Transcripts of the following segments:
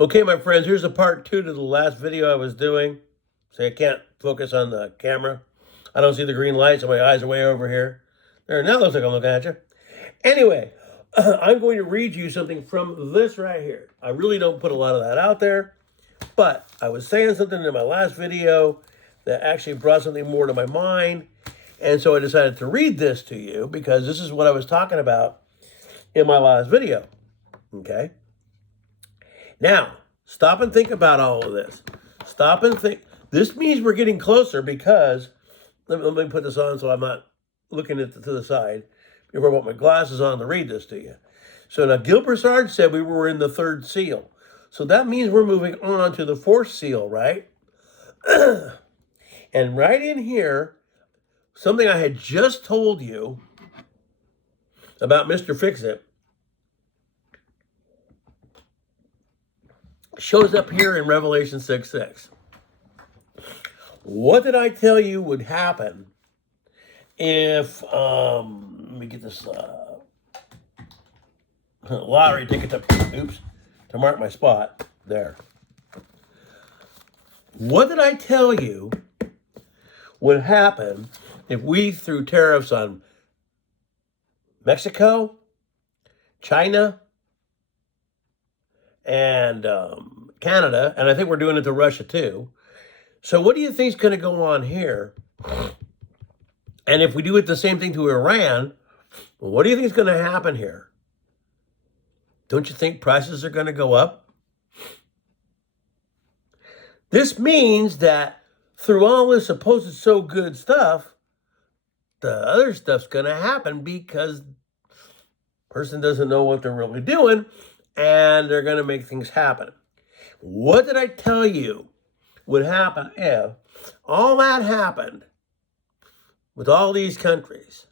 Okay, my friends, here's a part two to the last video I was doing. See, I can't focus on the camera. I don't see the green light, so my eyes are way over here. There, now it looks like I'm looking at you. Anyway, I'm going to read you something from this right here. I really don't put a lot of that out there, but I was saying something in my last video that actually brought something more to my mind. And so I decided to read this to you because this is what I was talking about in my last video. Okay? Now, stop and think about all of this. Stop and think. This means we're getting closer because, let me put this on so I'm not looking to the side before I put my glasses on to read this to you. So now Gil Broussard said we were in the third seal. So that means we're moving on to the fourth seal, right? And right in here, something I had just told you about Mr. Fix-It shows up here in Revelation 6:6. What did I tell you would happen if, let me get this lottery ticket to mark my spot there. What did I tell you would happen if we threw tariffs on Mexico, China, and Canada, and I think we're doing it to Russia too. So what do you think is going to go on here? And if we do it the same thing to Iran, what do you think is going to happen here? Don't you think prices are going to go up? This means that through all this supposed so good stuff, the other stuff's going to happen because person doesn't know what they're really doing, and they're going to make things happen. What did I tell you would happen if all that happened with all these countries?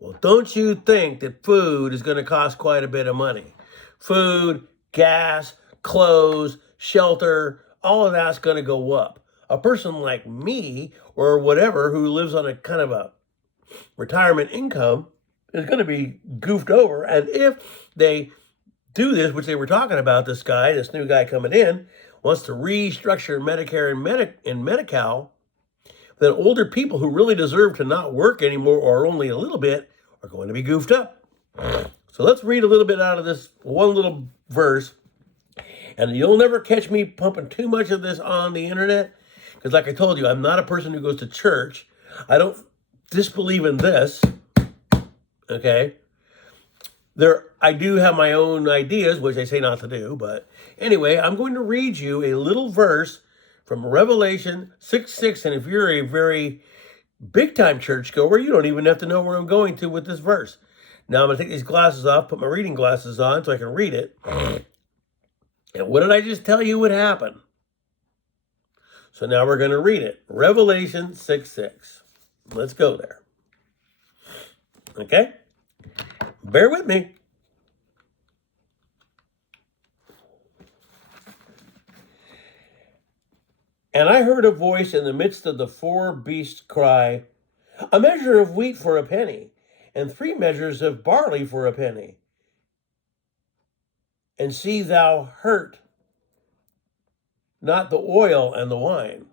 Well, don't you think that food is going to cost quite a bit of money? Food, gas, clothes, shelter, all of that's going to go up. A person like me or whatever who lives on a kind of a retirement income is going to be goofed over. And if they do this, which they were talking about, this new guy coming in, wants to restructure Medicare and Medi-Cal, then older people who really deserve to not work anymore or only a little bit are going to be goofed up. So let's read a little bit out of this one little verse. And you'll never catch me pumping too much of this on the internet because, like I told you, I'm not a person who goes to church. I don't disbelieve in this. Okay? I do have my own ideas, which I say not to do. But anyway, I'm going to read you a little verse from Revelation 6:6. And if you're a very big-time churchgoer, you don't even have to know where I'm going to with this verse. Now I'm going to take these glasses off, put my reading glasses on so I can read it. And what did I just tell you would happen? So now we're going to read it. Revelation 6:6. Let's go there. Okay? Bear with me. And I heard a voice in the midst of the four beasts cry, a measure of wheat for a penny, and 3 measures of barley for a penny. And see thou hurt not the oil and the wine.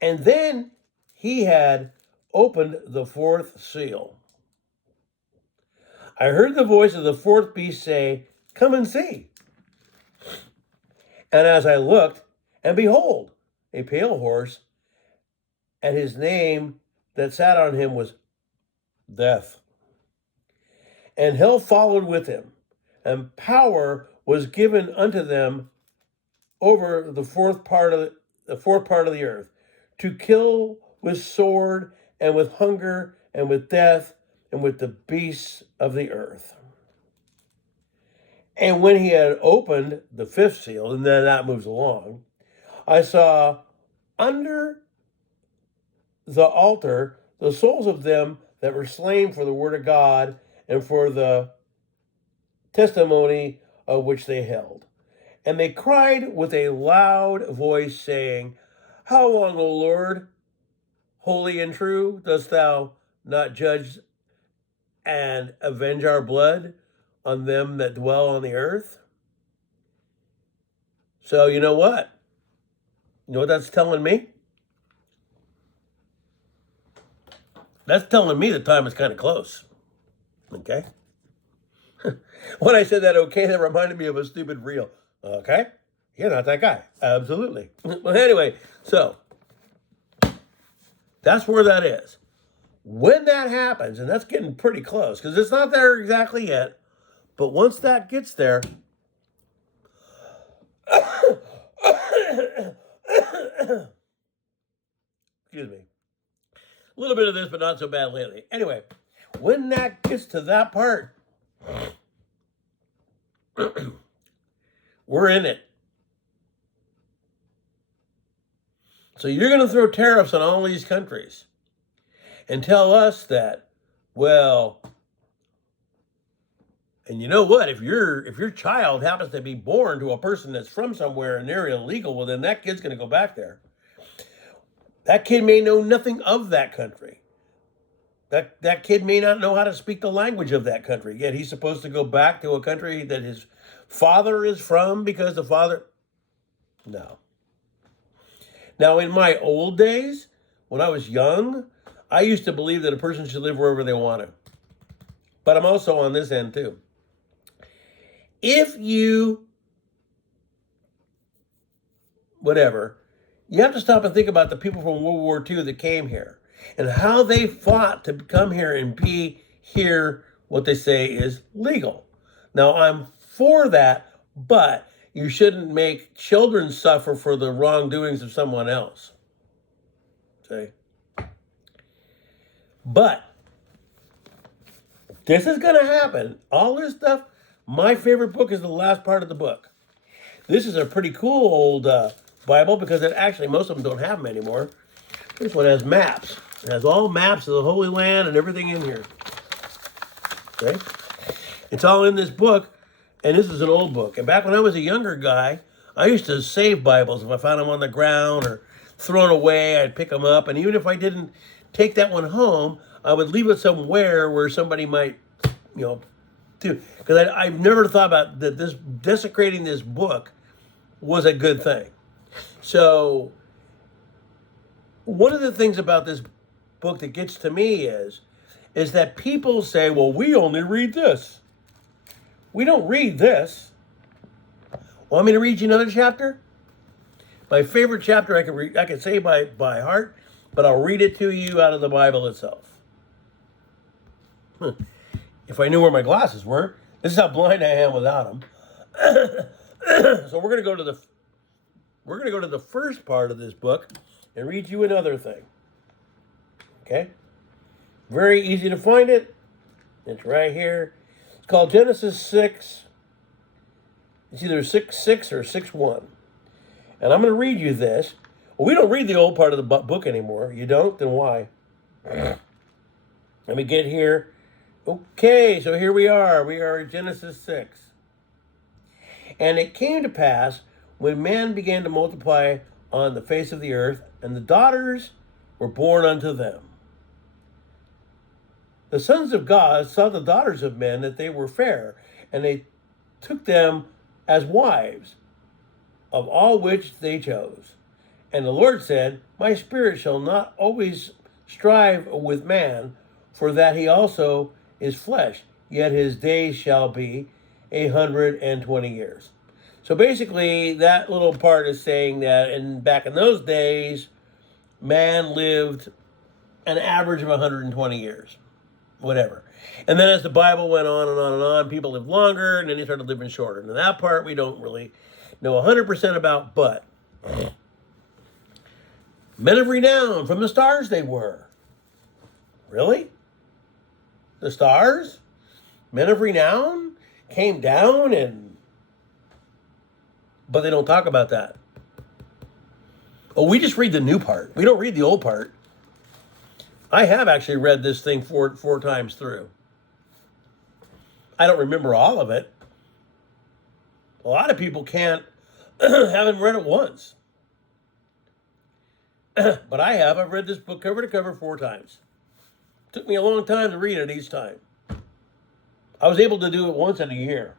And then he had opened the 4th seal. I heard the voice of the 4th beast say, come and see. And as I looked, and behold, a pale horse, and his name that sat on him was Death. And hell followed with him, and power was given unto them over the fourth part of the earth, to kill with sword and with hunger and with death and with the beasts of the earth. And when he had opened the 5th seal, and then that moves along, I saw under the altar the souls of them that were slain for the word of God and for the testimony of which they held. And they cried with a loud voice, saying, how long, O Lord, holy and true, dost thou not judge and avenge our blood on them that dwell on the earth? So you know what? You know what that's telling me? That's telling me the time is kind of close. Okay? When I said that, okay, that reminded me of a stupid reel. Okay? You're not that guy. Absolutely. Well, anyway, so that's where that is. When that happens, and that's getting pretty close, because it's not there exactly yet, but once that gets there, excuse me, a little bit of this, but not so bad lately. Anyway, when that gets to that part, we're in it. So you're going to throw tariffs on all these countries and tell us that, well, and you know what? If your child happens to be born to a person that's from somewhere and they're illegal, well, then that kid's going to go back there. That kid may know nothing of that country. That kid may not know how to speak the language of that country. Yet he's supposed to go back to a country that his father is from because the father... No. Now, in my old days, when I was young, I used to believe that a person should live wherever they want to. But I'm also on this end, too. If you... whatever... you have to stop and think about the people from World War II that came here and how they fought to come here and be here, what they say is legal. Now, I'm for that, but you shouldn't make children suffer for the wrongdoings of someone else. See? But this is going to happen. All this stuff, my favorite book is the last part of the book. This is a pretty cool old Bible because it actually, most of them don't have them anymore. This one has maps. It has all maps of the Holy Land and everything in here. Okay? It's all in this book, and this is an old book. And back when I was a younger guy, I used to save Bibles. If I found them on the ground or thrown away, I'd pick them up. And even if I didn't take that one home, I would leave it somewhere where somebody might, do. Because I've never thought about that this desecrating this book was a good thing. So one of the things about this book that gets to me is that people say, well, we only read this. We don't read this. Want me to read you another chapter? My favorite chapter I can say by heart, but I'll read it to you out of the Bible itself. If I knew where my glasses were. This is how blind I am without them. So we're going to go to the first part of this book and read you another thing. Okay? Very easy to find it. It's right here. It's called Genesis 6. It's either 6:6 or 6:1. And I'm going to read you this. Well, we don't read the old part of the book anymore. You don't? Then why? Let me get here. Okay, so here we are. We are in Genesis 6. And it came to pass when men began to multiply on the face of the earth, and the daughters were born unto them. The sons of God saw the daughters of men that they were fair, and they took them as wives, of all which they chose. And the Lord said, my spirit shall not always strive with man, for that he also is flesh, yet his days shall be 120 years. So basically, that little part is saying that back in those days, man lived an average of 120 years, whatever. And then as the Bible went on and on and on, people lived longer, and then they started living shorter. And that part we don't really know 100% about, but men of renown, from the stars they were. Really? The stars? Men of renown came down but they don't talk about that. Oh, we just read the new part. We don't read the old part. I have actually read this thing four times through. I don't remember all of it. A lot of people haven't read it once. But I have. I've read this book cover to cover 4 times. It took me a long time to read it each time. I was able to do it once in a year.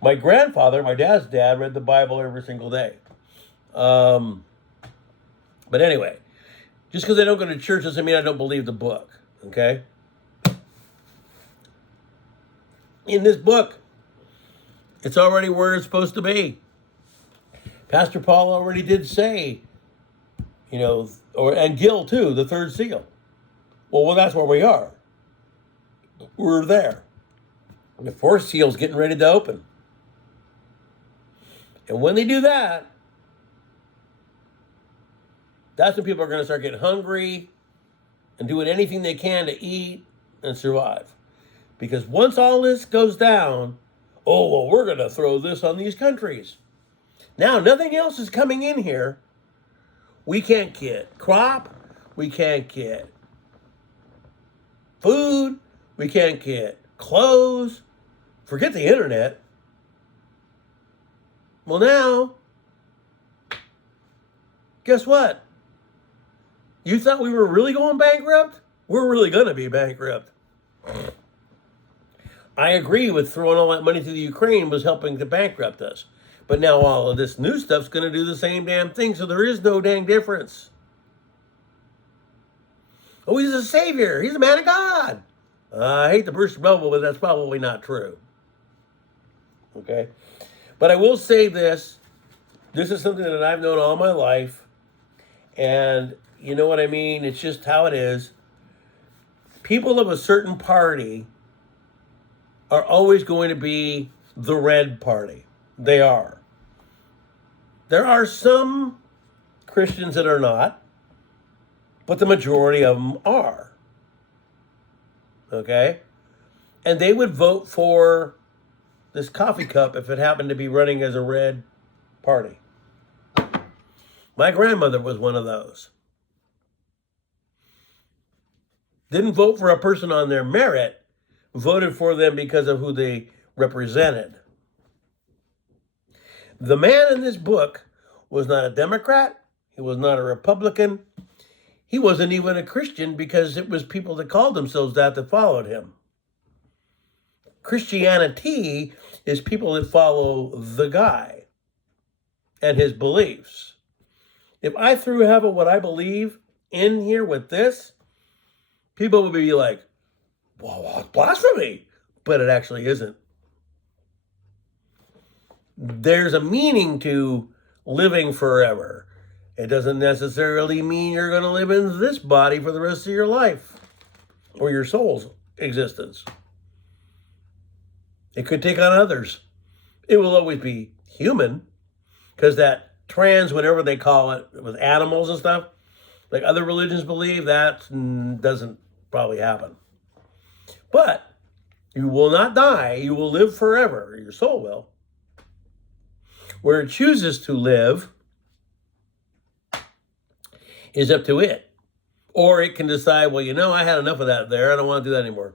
My grandfather, my dad's dad, read the Bible every single day. But anyway, just because I don't go to church doesn't mean I don't believe the book, okay? In this book, it's already where it's supposed to be. Pastor Paul already did say, and Gil too, the third seal. Well, that's where we are. We're there. The fourth seal's getting ready to open. And when they do that, that's when people are going to start getting hungry and doing anything they can to eat and survive. Because once all this goes down, we're going to throw this on these countries. Now, nothing else is coming in here. We can't get crop. We can't get food. We can't get clothes. Forget the internet. Well, now, guess what? You thought we were really going bankrupt? We're really going to be bankrupt. I agree with throwing all that money to the Ukraine was helping to bankrupt us. But now all of this new stuff's going to do the same damn thing, so there is no dang difference. Oh, he's a savior. He's a man of God. I hate to burst your bubble, but that's probably not true. Okay? But I will say this. This is something that I've known all my life. And you know what I mean? It's just how it is. People of a certain party are always going to be the red party. They are. There are some Christians that are not, but the majority of them are. Okay? And they would vote for this coffee cup if it happened to be running as a red party. My grandmother was one of those. Didn't vote for a person on their merit, voted for them because of who they represented. The man in this book was not a Democrat. He was not a Republican. He wasn't even a Christian because it was people that called themselves that followed him. Christianity is people that follow the guy and his beliefs. If I threw half of what I believe in here with this, people would be like, well, it's blasphemy. But it actually isn't. There's a meaning to living forever. It doesn't necessarily mean you're going to live in this body for the rest of your life or your soul's existence. It could take on others. It will always be human, because that trans, whatever they call it, with animals and stuff, like other religions believe, that doesn't probably happen. But you will not die. You will live forever. Your soul will. Where it chooses to live is up to it. Or it can decide, well, I had enough of that there. I don't want to do that anymore.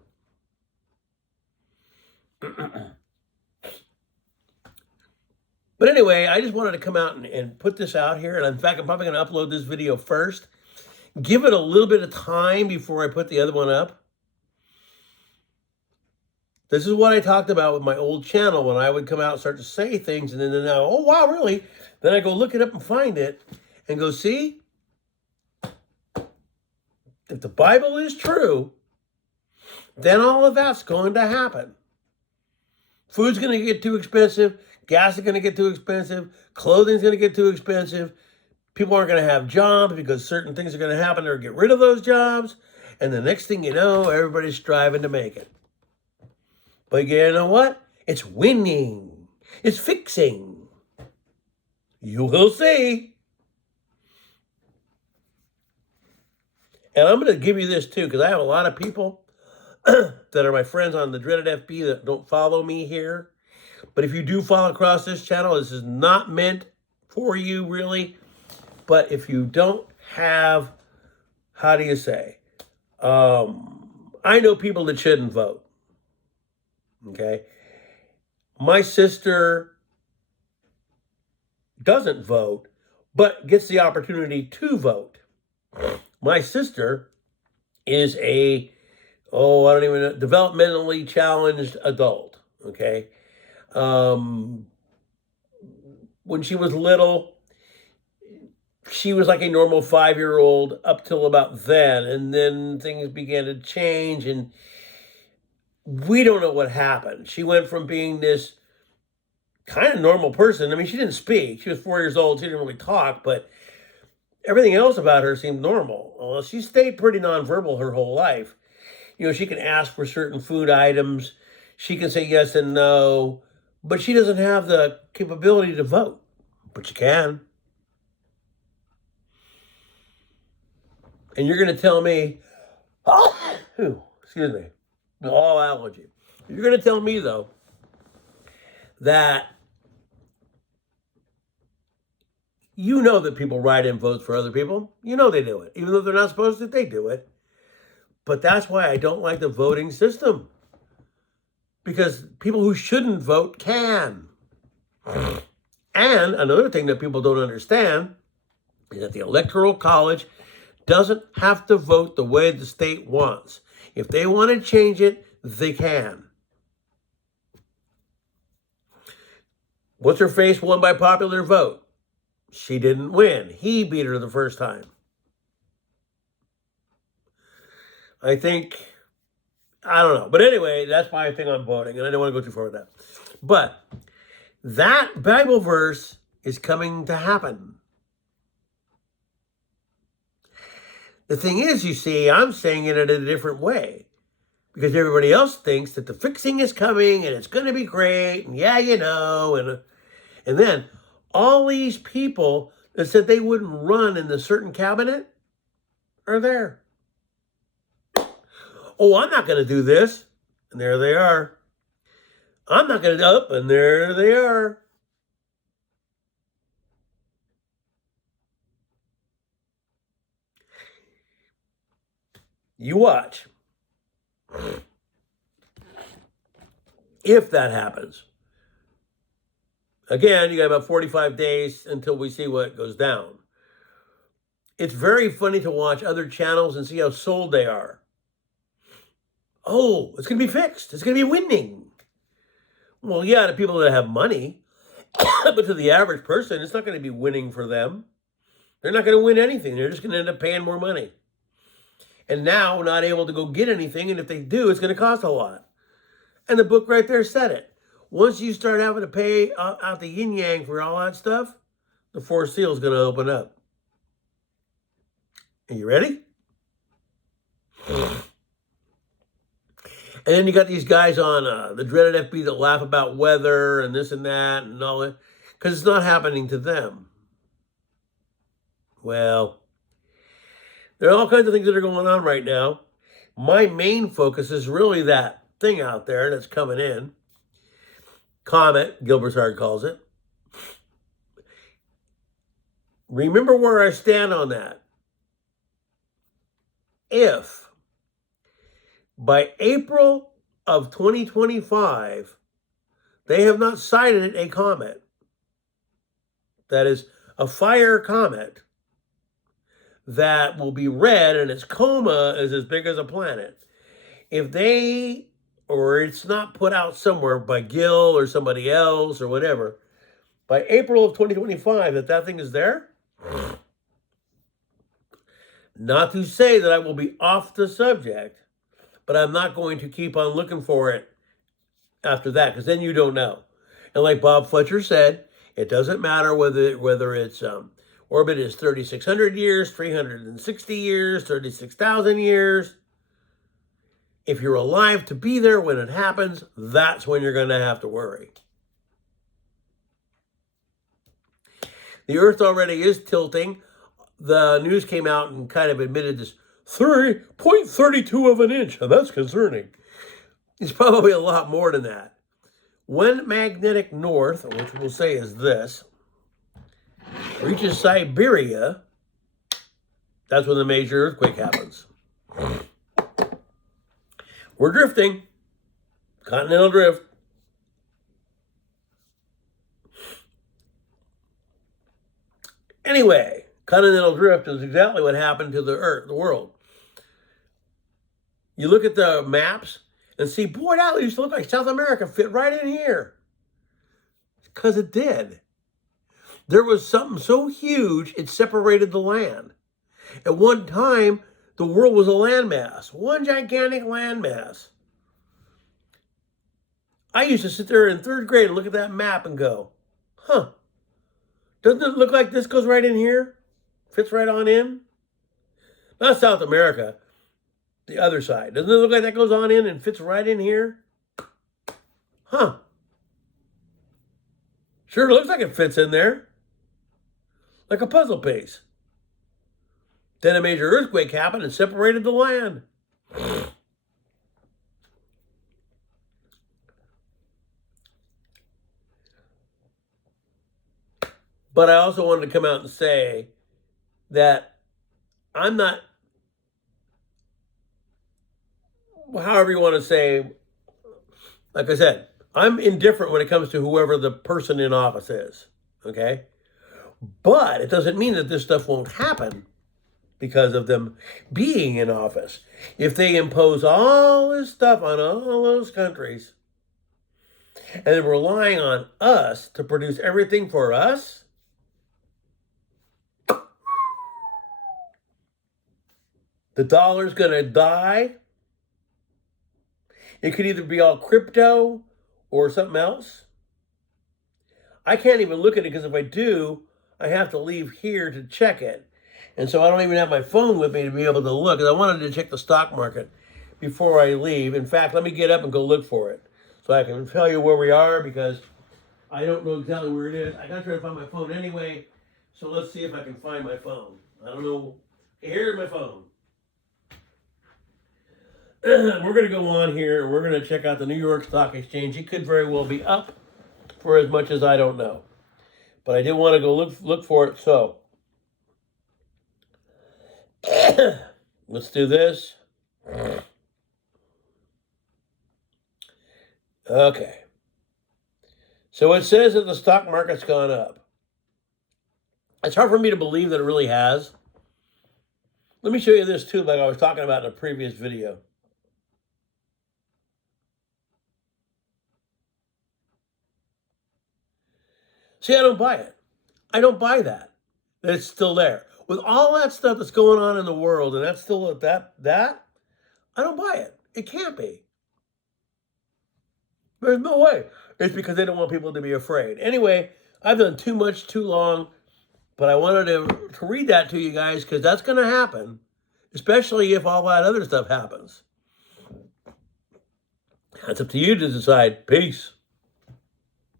But anyway, I just wanted to come out and put this out here. And in fact, I'm probably going to upload this video first. Give it a little bit of time before I put the other one up. This is what I talked about with my old channel when I would come out and start to say things. And then now, oh, wow, really? Then I go look it up and find it and go, see? If the Bible is true, then all of that's going to happen. Food's going to get too expensive. Gas is going to get too expensive. Clothing's going to get too expensive. People aren't going to have jobs because certain things are going to happen or get rid of those jobs. And the next thing you know, everybody's striving to make it. But you know what? It's winning. It's fixing. You will see. And I'm going to give you this too, because I have a lot of people that are my friends on the Dreaded FB that don't follow me here. But if you do fall across this channel, this is not meant for you, really. But if you don't have, how do you say? I know people that shouldn't vote. Okay? My sister doesn't vote, but gets the opportunity to vote. My sister is a, developmentally challenged adult. Okay? Um, when she was little, she was like a normal 5-year-old up till about then, and then things began to change, and we don't know what happened. She went from being this kind of normal person. I mean, she didn't speak. She was 4 years old. She didn't really talk, but everything else about her seemed normal. Well, she stayed pretty nonverbal her whole life. You know, she can ask for certain food items. She can say yes and no, but she doesn't have the capability to vote. But you can. And you're going to tell me, excuse me, all allergy. You're going to tell me, though, that you know that people write in votes for other people. You know they do it. Even though they're not supposed to, they do it. But that's why I don't like the voting system. Because people who shouldn't vote can. And another thing that people don't understand is that the Electoral College doesn't have to vote the way the state wants. If they want to change it, they can. What's her face won by popular vote? She didn't win. He beat her the first time. I don't know. But anyway, that's my thing on voting, and I don't want to go too far with that. But that Bible verse is coming to happen. The thing is, you see, I'm saying it in a different way. Because everybody else thinks that the fixing is coming, and it's going to be great, and yeah, you know, and then all these people that said they wouldn't run in the certain cabinet are there. Oh, I'm not going to do this. And there they are. I'm not going to, and there they are. You watch. If that happens. Again, you got about 45 days until we see what goes down. It's very funny to watch other channels and see how sold they are. Oh, it's going to be fixed. It's going to be winning. Well, yeah, to people that have money, but to the average person, it's not going to be winning for them. They're not going to win anything. They're just going to end up paying more money. And now not able to go get anything, and if they do, it's going to cost a lot. And the book right there said it. Once you start having to pay out the yin-yang for all that stuff, the fourth seal is going to open up. Are you ready? And then you got these guys on the dreaded FB that laugh about weather and this and that and all that, because it's not happening to them. Well, there are all kinds of things that are going on right now. My main focus is really that thing out there that's coming in. Comet, Gilbertard calls it. Remember where I stand on that. If by April of 2025, they have not sighted a comet, that is a fire comet, that will be red and its coma is as big as a planet. If they, or it's not put out somewhere by Gil or somebody else or whatever, by April of 2025, that thing is there, not to say that I will be off the subject, but I'm not going to keep on looking for it after that, because then you don't know. And like Bob Fletcher said, it doesn't matter whether its orbit is 3,600 years, 360 years, 36,000 years. If you're alive to be there when it happens, that's when you're going to have to worry. The Earth already is tilting. The news came out and kind of admitted this 3.32 of an inch, and that's concerning. It's probably a lot more than that. When magnetic north, which we'll say is this, reaches Siberia, that's when the major earthquake happens. We're drifting. Continental drift. Anyway, continental drift is exactly what happened to the Earth, the world. You look at the maps and see, boy, that used to look like South America fit right in here. Because it did. There was something so huge, it separated the land. At one time, the world was a landmass, one gigantic landmass. I used to sit there in third grade and look at that map and go, huh, doesn't it look like this goes right in here? Fits right on in? Not South America, the other side. Doesn't it look like that goes on in and fits right in here? Huh. Sure looks like it fits in there. Like a puzzle piece. Then a major earthquake happened and separated the land. But I also wanted to come out and say that I'm not, however you want to say, like I said, I'm indifferent when it comes to whoever the person in office is, okay? But it doesn't mean that this stuff won't happen because of them being in office. If they impose all this stuff on all those countries and they're relying on us to produce everything for us, the dollar's going to die. It could either be all crypto or something else. I can't even look at it because if I do, I have to leave here to check it. And so I don't even have my phone with me to be able to look. And I wanted to check the stock market before I leave. In fact, let me get up and go look for it so I can tell you where we are because I don't know exactly where it is. I got to try to find my phone anyway. So let's see if I can find my phone. I don't know. Here's my phone. We're going to go on here and we're going to check out the New York Stock Exchange. It could very well be up for as much as I don't know. But I did want to go look for it. So let's do this. Okay. So it says that the stock market's gone up. It's hard for me to believe that it really has. Let me show you this too, like I was talking about in a previous video. See, I don't buy it. I don't buy that. That it's still there. With all that stuff that's going on in the world, and that's still at that, I don't buy it. It can't be. There's no way. It's because they don't want people to be afraid. Anyway, I've done too much, too long, but I wanted to read that to you guys because that's going to happen, especially if all that other stuff happens. That's up to you to decide. Peace.